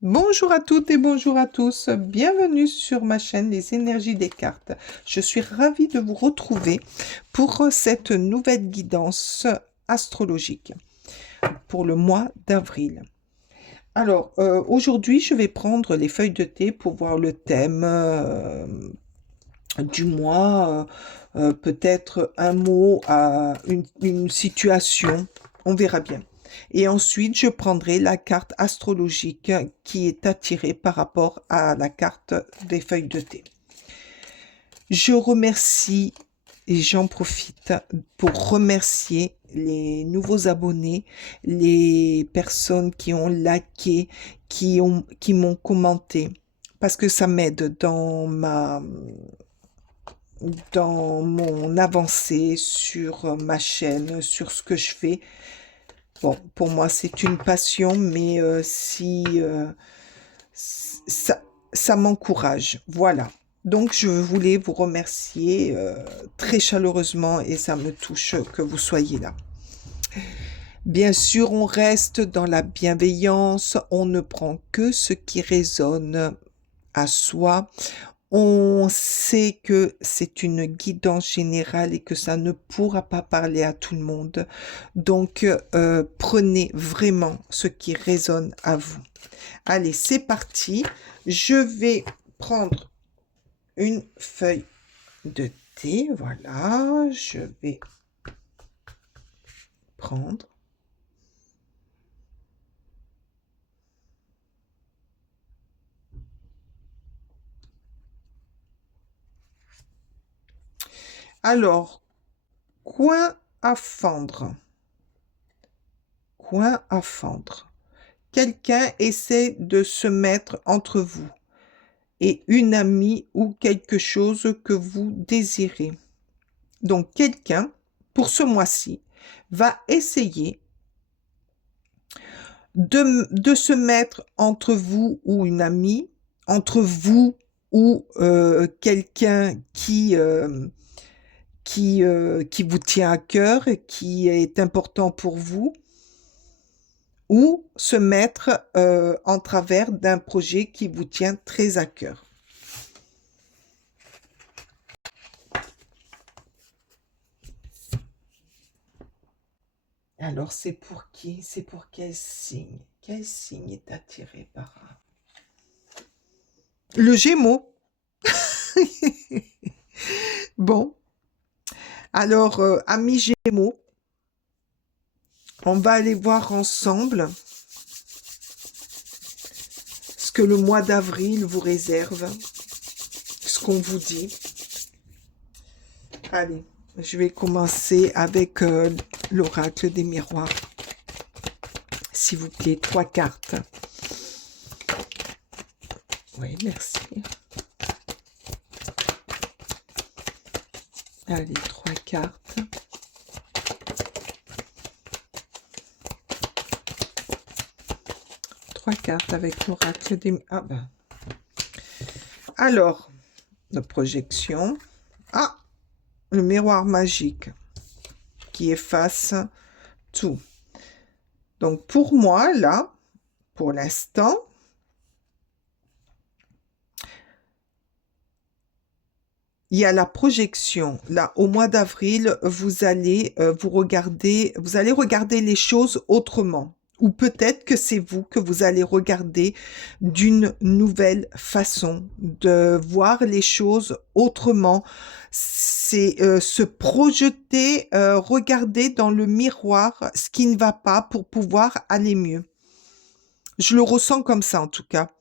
Bonjour à toutes et bonjour à tous, bienvenue sur ma chaîne Les énergies des cartes. Je suis ravie de vous retrouver pour cette nouvelle guidance astrologique pour le mois d'avril. Alors, aujourd'hui, je vais prendre les feuilles de thé pour voir le thème du mois, peut-être un mot à une situation, on verra bien. Et ensuite, je prendrai la carte astrologique qui est attirée par rapport à la carte des feuilles de thé. Je remercie et j'en profite pour remercier les nouveaux abonnés, les personnes qui ont liké, qui m'ont commenté, parce que ça m'aide dans mon avancée sur ma chaîne, sur ce que je fais. Bon, pour moi, c'est une passion, mais ça, ça m'encourage. Voilà. Donc, je voulais vous remercier très chaleureusement et ça me touche que vous soyez là. Bien sûr, on reste dans la bienveillance, on ne prend que ce qui résonne à soi. On sait que c'est une guidance générale et que ça ne pourra pas parler à tout le monde. Donc, prenez vraiment ce qui résonne à vous. Allez, c'est parti. Je vais prendre une feuille de thé. Voilà, je vais prendre. Alors, coin à fendre. Coin à fendre. Quelqu'un essaie de se mettre entre vous et une amie ou quelque chose que vous désirez. Donc, quelqu'un, pour ce mois-ci, va essayer de se mettre entre vous ou une amie, entre vous ou quelqu'un qui vous tient à cœur et qui est important pour vous, ou se mettre en travers d'un projet qui vous tient très à cœur. Alors, c'est pour qui? C'est pour quel signe? Quel signe est attiré par le Gémeaux? Bon, alors, amis Gémeaux, on va aller voir ensemble ce que le mois d'avril vous réserve, ce qu'on vous dit. Allez, je vais commencer avec l'oracle des miroirs. S'il vous plaît, 3 cartes. Oui, merci. Allez, 3 cartes. Trois cartes avec l'oracle des... Ah ben. Alors, la projection. Ah, le miroir magique qui efface tout. Donc, pour moi, là, pour l'instant, il y a la projection. Là, au mois d'avril, vous allez vous allez regarder les choses autrement. Ou peut-être que c'est vous que vous allez regarder d'une nouvelle façon, de voir les choses autrement. C'est se projeter, regarder dans le miroir ce qui ne va pas pour pouvoir aller mieux. Je le ressens comme ça en tout cas.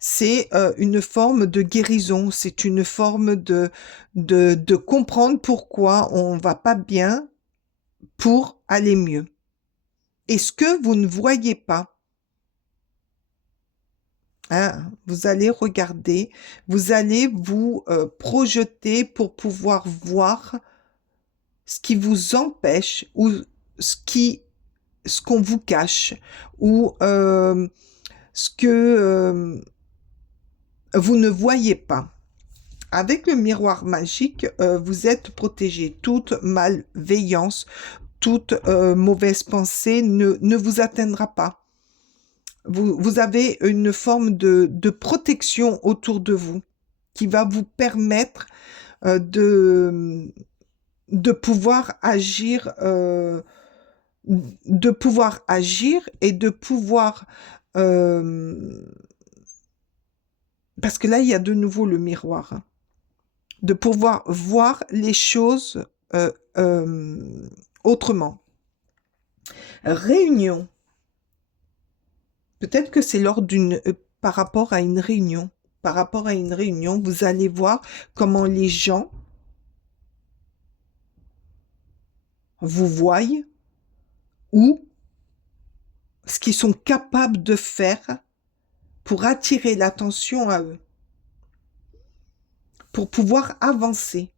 C'est une forme de guérison, c'est une forme de comprendre pourquoi on ne va pas bien pour aller mieux. Et ce que vous ne voyez pas, hein, vous allez regarder, vous allez vous projeter pour pouvoir voir ce qui vous empêche ou ce qu'on vous cache ou ce que vous ne voyez pas. Avec le miroir magique, vous êtes protégé. Toute malveillance, toute mauvaise pensée ne vous atteindra pas. Vous avez une forme de protection autour de vous qui va vous permettre euh, de, de pouvoir agir, de pouvoir agir et de pouvoir, euh, parce que là, il y a de nouveau le miroir, hein, de pouvoir voir les choses euh, autrement. Réunion. Peut-être que c'est lors par rapport à une réunion. Par rapport à une réunion, vous allez voir comment les gens vous voient ou ce qu'ils sont capables de faire pour attirer l'attention à eux, pour pouvoir avancer.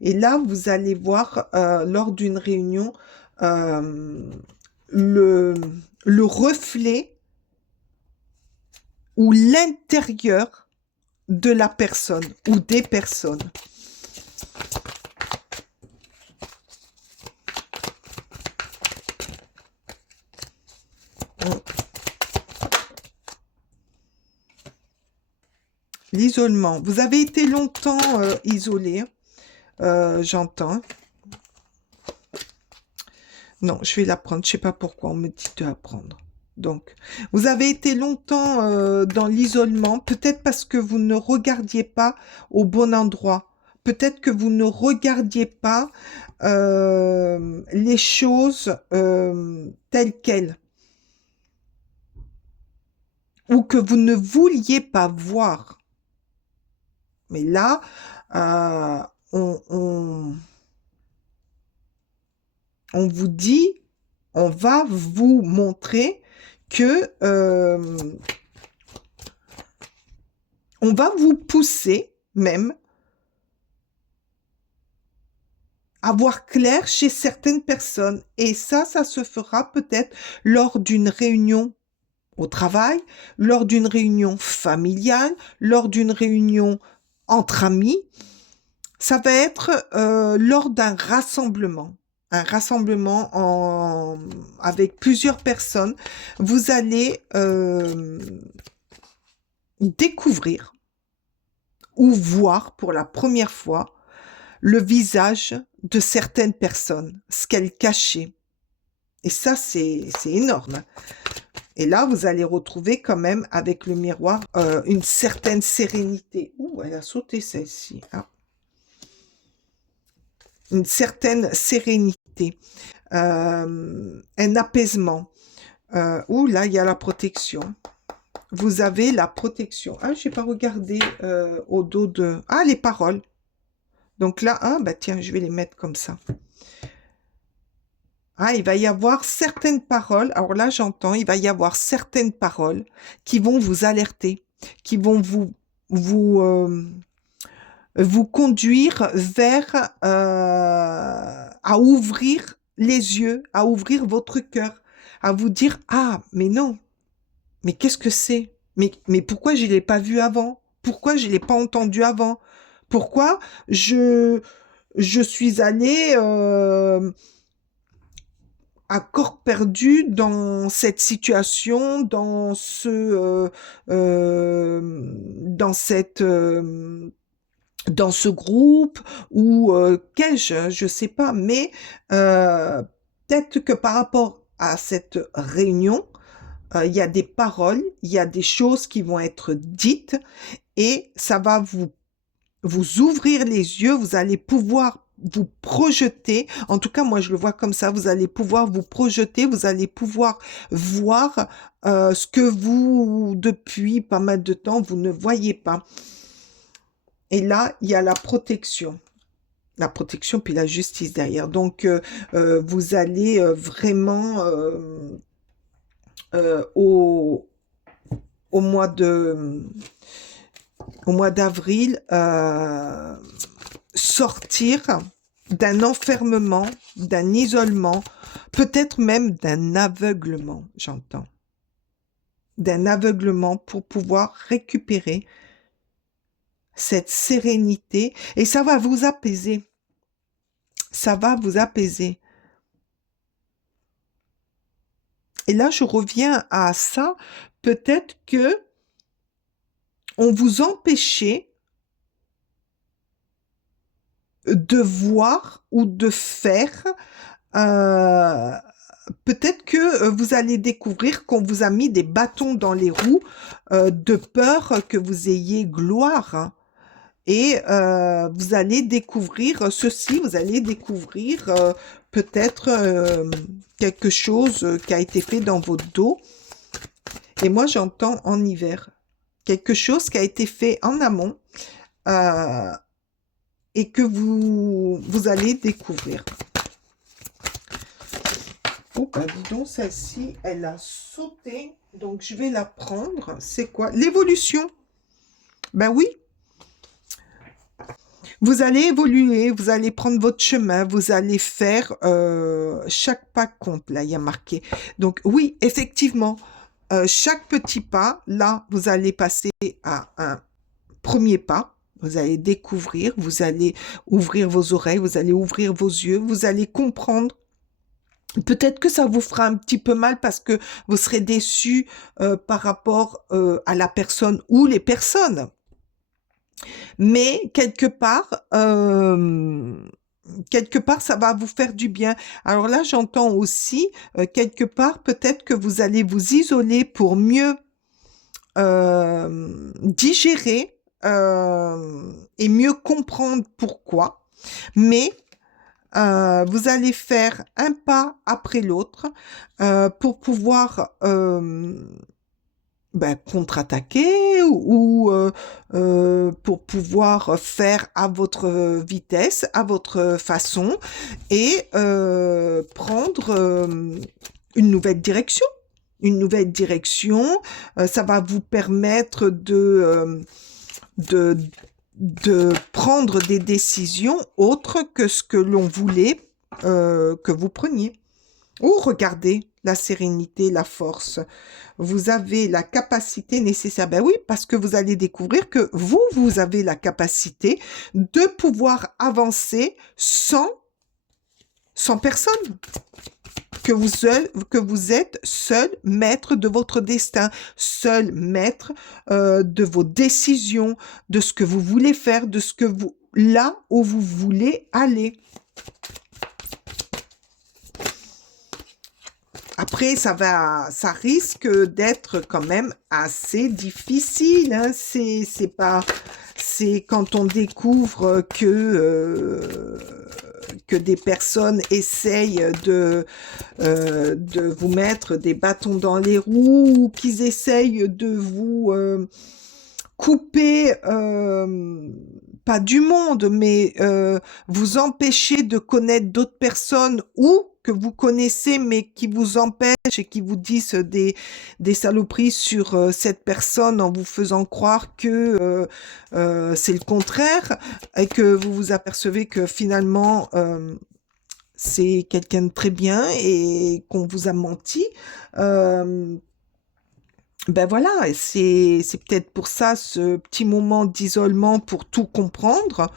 Et là, vous allez voir lors d'une réunion euh, le, le reflet ou l'intérieur de la personne ou des personnes. L'isolement. Vous avez été longtemps isolé, j'entends. Non, je vais la prendre. Je ne sais pas pourquoi on me dit de la prendre. Donc, vous avez été longtemps dans l'isolement, peut-être parce que vous ne regardiez pas au bon endroit. Peut-être que vous ne regardiez pas les choses telles quelles. Ou que vous ne vouliez pas voir. Mais là, euh, on, on, on vous dit, on va vous montrer que on va vous pousser même à voir clair chez certaines personnes. Et ça se fera peut-être lors d'une réunion au travail, lors d'une réunion familiale, lors d'une réunion entre amis. Ça va être lors d'un rassemblement. Un rassemblement avec plusieurs personnes. Vous allez découvrir ou voir pour la première fois le visage de certaines personnes, ce qu'elles cachaient. Et ça, c'est énorme. Et là, vous allez retrouver quand même avec le miroir une certaine sérénité. Ouh, elle a sauté celle-ci. Ah. Une certaine sérénité, un apaisement. Ouh, là, il y a la protection. Vous avez la protection. Ah, je n'ai pas regardé au dos de... Ah, les paroles. Donc là, ah, bah tiens, je vais les mettre comme ça. Ah, il va y avoir certaines paroles. Alors là, j'entends, il va y avoir certaines paroles qui vont vous alerter, qui vont vous conduire vers à ouvrir les yeux, à ouvrir votre cœur, à vous dire, ah, mais non, mais qu'est-ce que c'est? Mais pourquoi je ne l'ai pas vu avant? Pourquoi je ne l'ai pas entendu avant? Pourquoi je suis allée à corps perdu dans cette situation, dans ce groupe ou je sais pas, mais peut-être que par rapport à cette réunion, il y a des paroles, il y a des choses qui vont être dites et ça va vous ouvrir les yeux, vous allez pouvoir vous projeter, en tout cas moi je le vois comme ça, vous allez pouvoir vous projeter, vous allez pouvoir voir ce que vous, depuis pas mal de temps, vous ne voyez pas. Et là, il y a la protection puis la justice derrière. Donc, vous allez vraiment au, au mois de, au mois d'avril sortir d'un enfermement, d'un isolement, peut-être même d'un aveuglement, j'entends. D'un aveuglement pour pouvoir récupérer cette sérénité et ça va vous apaiser. Ça va vous apaiser. Et là, je reviens à ça peut-être que on vous empêchait de voir ou de faire. euh, Peut-être que vous allez découvrir qu'on vous a mis des bâtons dans les roues de peur que vous ayez gloire, hein. Et vous allez découvrir ceci, vous allez découvrir peut-être quelque chose qui a été fait dans votre dos. Et moi, j'entends en hiver. Quelque chose qui a été fait en amont euh, et que vous allez découvrir. Oh, bah dis donc, celle-ci, elle a sauté. Donc, je vais la prendre. C'est quoi? L'évolution. Ben oui, vous allez évoluer, vous allez prendre votre chemin, vous allez faire chaque pas compte. Là, il y a marqué. Donc, oui, effectivement, chaque petit pas, là, vous allez passer à un premier pas. Vous allez découvrir, vous allez ouvrir vos oreilles, vous allez ouvrir vos yeux, vous allez comprendre. Peut-être que ça vous fera un petit peu mal parce que vous serez déçu par rapport à la personne ou les personnes. Mais quelque part, ça va vous faire du bien. Alors là, j'entends aussi, quelque part, peut-être que vous allez vous isoler pour mieux digérer et mieux comprendre pourquoi. Mais vous allez faire un pas après l'autre pour pouvoir contre-attaquer ou pour pouvoir faire à votre vitesse, à votre façon et prendre une nouvelle direction. Une nouvelle direction, ça va vous permettre de, de prendre des décisions autres que ce que l'on voulait que vous preniez. Oh, regardez la sérénité, la force. Vous avez la capacité nécessaire. Ben oui, parce que vous allez découvrir que vous avez la capacité de pouvoir avancer sans personne. Que vous êtes seul maître de votre destin, seul maître de vos décisions, de ce que vous voulez faire, de ce que là où vous voulez aller. Après, ça risque d'être quand même assez difficile, hein. C'est quand on découvre que des personnes essayent de vous mettre des bâtons dans les roues, ou qu'ils essayent de vous couper, pas du monde, mais vous empêcher de connaître d'autres personnes ou que vous connaissez, mais qui vous empêchent et qui vous disent des saloperies sur cette personne en vous faisant croire que c'est le contraire et que vous vous apercevez que finalement c'est quelqu'un de très bien et qu'on vous a menti. Ben voilà, c'est peut-être pour ça ce petit moment d'isolement pour tout comprendre.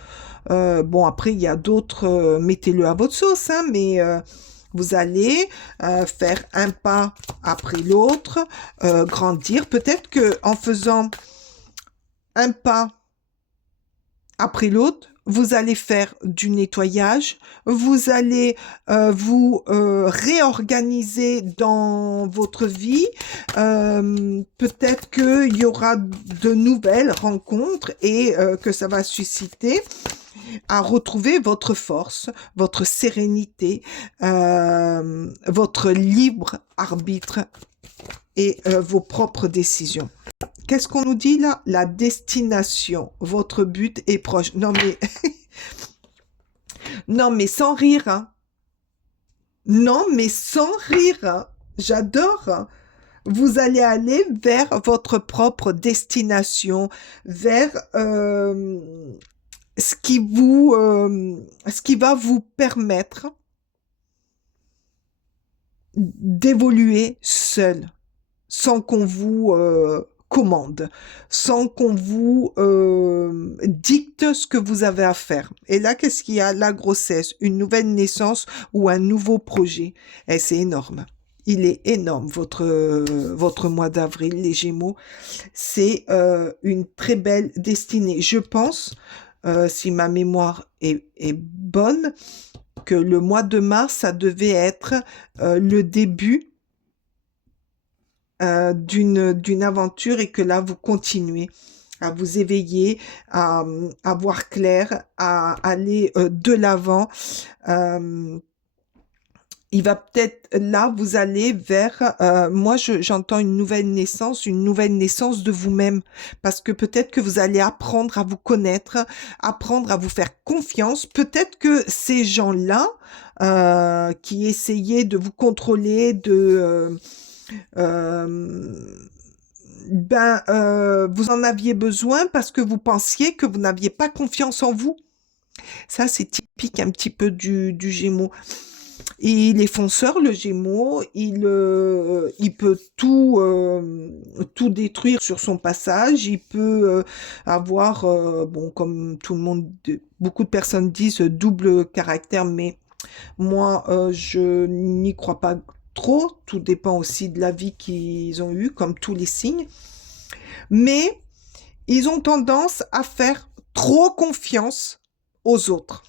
Bon, après, il y a d'autres, mettez-le à votre sauce, hein, mais vous allez faire un pas après l'autre, grandir. Peut-être que en faisant un pas après l'autre, vous allez faire du nettoyage, vous allez vous réorganiser dans votre vie. Peut-être qu'il y aura de nouvelles rencontres et que ça va susciter à retrouver votre force, votre sérénité, votre libre arbitre et vos propres décisions. Qu'est-ce qu'on nous dit là? La destination, votre but est proche. Non mais, non mais sans rire, hein. Non mais sans rire, hein. J'adore, hein. Vous allez aller vers votre propre destination, vers ce qui va vous permettre d'évoluer seul, sans qu'on vous commande, sans qu'on vous dicte ce que vous avez à faire. Et là, qu'est-ce qu'il y a? La grossesse, une nouvelle naissance ou un nouveau projet. Et c'est énorme. il est énorme, votre mois d'avril, les Gémeaux. C'est une très belle destinée. Je pense, si ma mémoire est bonne, que le mois de mars, ça devait être le début d'une aventure et que là, vous continuez à vous éveiller, à voir clair, à aller de l'avant. Euh, il va peut-être, là, vous allez vers, moi, j'entends une nouvelle naissance de vous-même, parce que peut-être que vous allez apprendre à vous connaître, apprendre à vous faire confiance. Peut-être que ces gens-là, qui essayaient de vous contrôler, euh, vous en aviez besoin parce que vous pensiez que vous n'aviez pas confiance en vous. Ça, c'est typique un petit peu du Gémeaux. Il est fonceur, le Gémeaux. Il peut tout détruire sur son passage. Il peut avoir, bon, comme tout le monde, beaucoup de personnes disent, double caractère, mais moi, je n'y crois pas trop. Tout dépend aussi de la vie qu'ils ont eue, comme tous les signes. Mais ils ont tendance à faire trop confiance aux autres.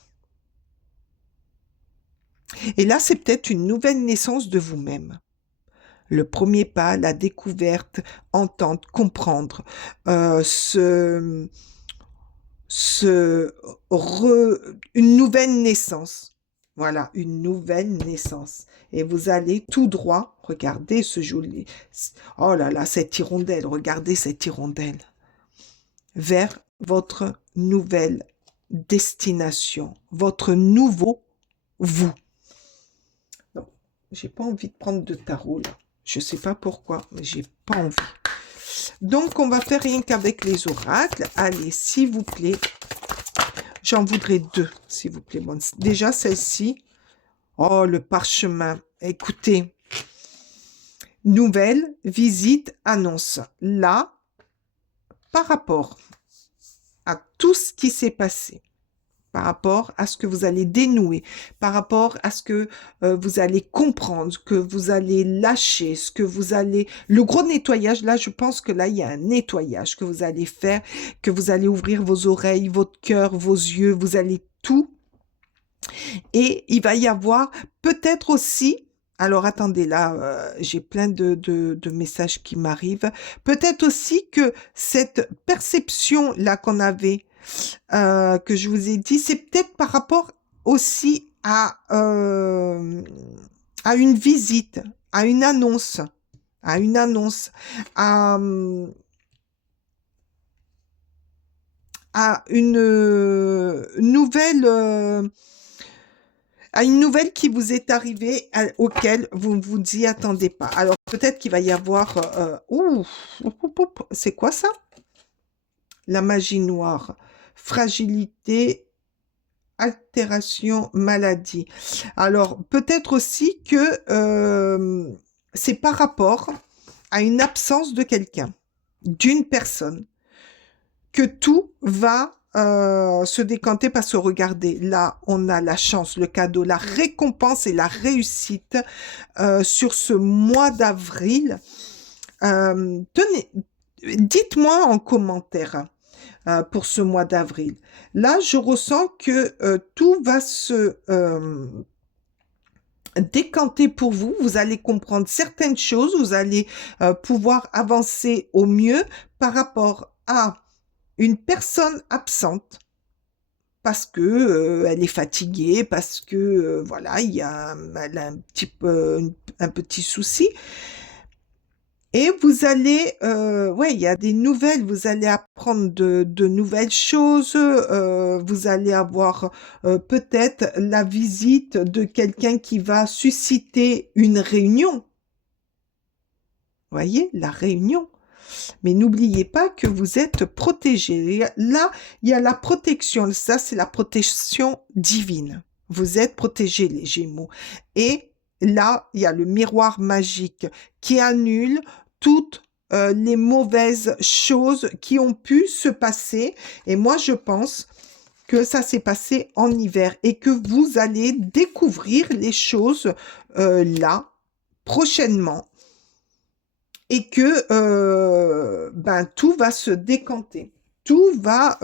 Et là, c'est peut-être une nouvelle naissance de vous-même. Le premier pas, la découverte, entendre, comprendre, euh, se, se une nouvelle naissance. Voilà, une nouvelle naissance. Et vous allez tout droit, regardez ce joli, oh là là, cette hirondelle, regardez cette hirondelle, vers votre nouvelle destination, votre nouveau vous. Non, j'ai pas envie de prendre de tarot là. Je sais pas pourquoi, mais j'ai pas envie. Donc, on va faire rien qu'avec les oracles. Allez, s'il vous plaît. J'en voudrais deux, s'il vous plaît. Bon, déjà, celle-ci. Oh, le parchemin. Écoutez. Nouvelle, visite, annonce. Là, par rapport à tout ce qui s'est passé, par rapport à ce que vous allez dénouer, par rapport à ce que vous allez comprendre, que vous allez lâcher, ce que vous allez... Le gros nettoyage, là, je pense que là, il y a un nettoyage que vous allez faire, que vous allez ouvrir vos oreilles, votre cœur, vos yeux, vous allez tout. Et il va y avoir peut-être aussi... Alors attendez, là, j'ai plein de messages qui m'arrivent. Peut-être aussi que cette perception-là qu'on avait, que je vous ai dit, c'est peut-être par rapport aussi à une visite, à une annonce, à une annonce, à, à une nouvelle, à une nouvelle qui vous est arrivée, auquel vous ne vous y attendez pas. Alors peut-être qu'il va y avoir, c'est quoi ça? La magie noire, fragilité, altération, maladie. Alors, peut-être aussi que c'est par rapport à une absence de quelqu'un, d'une personne, que tout va se décanter par se regarder. Là, on a la chance, le cadeau, la récompense et la réussite sur ce mois d'avril. Dites-moi en commentaire pour ce mois d'avril. Là, je ressens que tout va se décanter pour vous. Vous allez comprendre certaines choses. Vous allez pouvoir avancer au mieux par rapport à une personne absente parce que elle est fatiguée, parce que voilà, elle a un petit souci. Et vous allez, ouais, il y a des nouvelles, vous allez apprendre de nouvelles choses, vous allez avoir peut-être la visite de quelqu'un qui va susciter une réunion. Voyez, la réunion. Mais n'oubliez pas que vous êtes protégé. Là, il y a la protection. Ça, c'est la protection divine. Vous êtes protégés, les Gémeaux. Et là, il y a le miroir magique qui annule toutes les mauvaises choses qui ont pu se passer. Et moi, je pense que ça s'est passé en hiver et que vous allez découvrir les choses là prochainement et que tout va se décanter. Tout va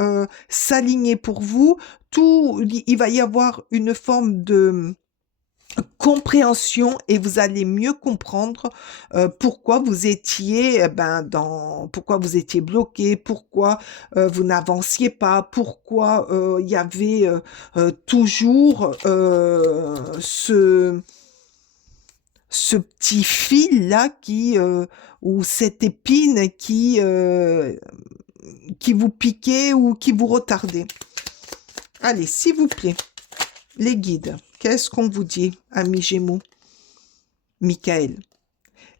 s'aligner pour vous. Il va y avoir une forme de compréhension et vous allez mieux comprendre pourquoi vous étiez pourquoi vous étiez bloqué, pourquoi vous n'avanciez pas, pourquoi il y avait toujours ce petit fil là ou cette épine qui vous piquait ou qui vous retardait. Allez, s'il vous plaît, les guides, qu'est-ce qu'on vous dit, amis Gémeaux? Michael,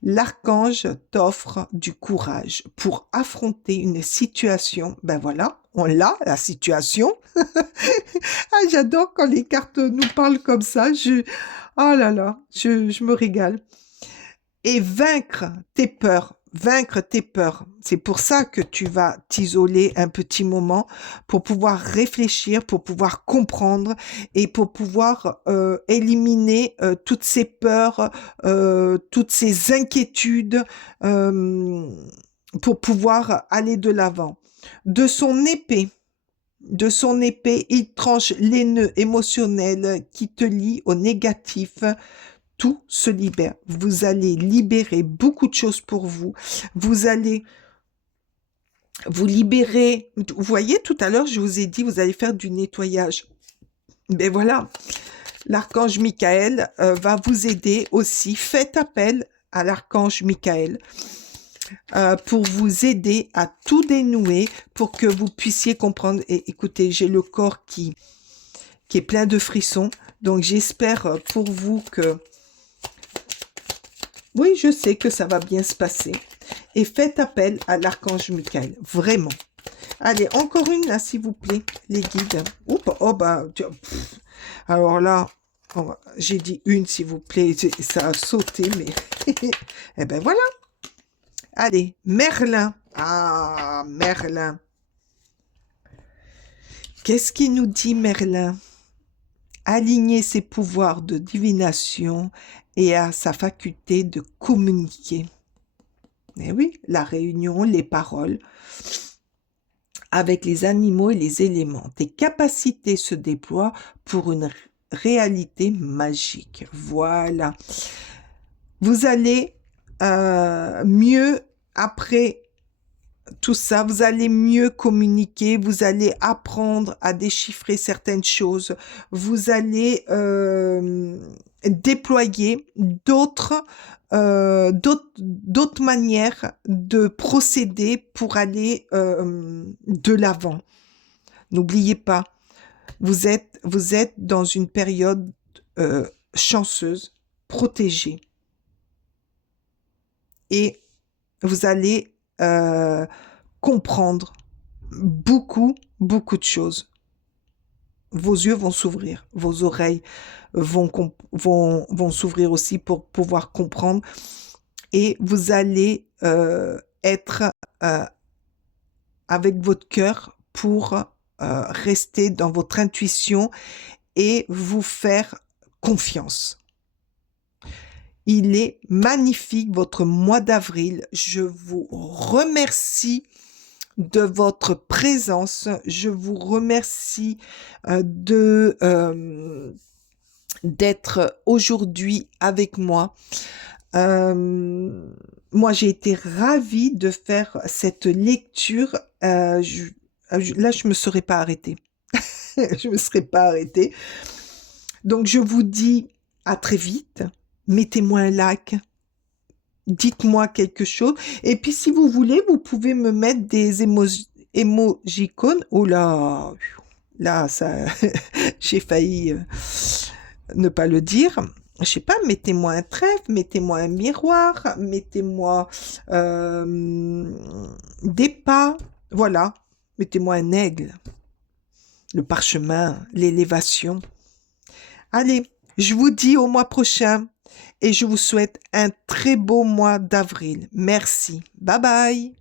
l'archange t'offre du courage pour affronter une situation. Ben voilà, on l'a, la situation. Ah, j'adore quand les cartes nous parlent comme ça. Oh là là, je me régale. Et vaincre tes peurs. Vaincre tes peurs. C'est pour ça que tu vas t'isoler un petit moment pour pouvoir réfléchir, pour pouvoir comprendre et pour pouvoir éliminer toutes ces peurs, toutes ces inquiétudes pour pouvoir aller de l'avant. De son épée, il tranche les nœuds émotionnels qui te lient au négatif. Tout se libère. Vous allez libérer beaucoup de choses pour vous. Vous allez vous libérer. Vous voyez, tout à l'heure, je vous ai dit, vous allez faire du nettoyage. Ben voilà, l'archange Michael va vous aider aussi. Faites appel à l'archange Michael pour vous aider à tout dénouer, pour que vous puissiez comprendre. Et écoutez, j'ai le corps qui est plein de frissons. Donc, j'espère pour vous que... Oui, je sais que ça va bien se passer. Et faites appel à l'archange Michael, vraiment. Allez, encore une là, s'il vous plaît, les guides. Alors là, j'ai dit une, s'il vous plaît. Ça a sauté, mais... Eh ben voilà. Allez, Merlin. Ah, Merlin. Qu'est-ce qu'il nous dit, Merlin? Aligner ses pouvoirs de divination et à sa faculté de communiquer. Eh oui, la réunion, les paroles avec les animaux et les éléments. Tes capacités se déploient pour une réalité magique. Voilà. Vous allez mieux, après tout ça, vous allez mieux communiquer, vous allez apprendre à déchiffrer certaines choses, vous allez déployer d'autres manières de procéder pour aller de l'avant. N'oubliez pas, vous êtes dans une période chanceuse, protégée. Et vous allez comprendre beaucoup de choses. Vos yeux vont s'ouvrir, vos oreilles vont s'ouvrir aussi pour pouvoir comprendre. Et vous allez être avec votre cœur pour rester dans votre intuition et vous faire confiance. Il est magnifique, votre mois d'avril. Je vous remercie de votre présence. Je vous remercie d'être aujourd'hui avec moi. Moi, j'ai été ravie de faire cette lecture. Là, je ne me serais pas arrêtée. Je ne me serais pas arrêtée. Donc, je vous dis à très vite. Mettez-moi un like, dites-moi quelque chose. Et puis, si vous voulez, vous pouvez me mettre des émojicônes. Oh là, ça, j'ai failli ne pas le dire. Je sais pas, mettez-moi un trèfle, mettez-moi un miroir, mettez-moi des pas. Voilà, mettez-moi un aigle, le parchemin, l'élévation. Allez, je vous dis au mois prochain. Et je vous souhaite un très beau mois d'avril. Merci. Bye bye.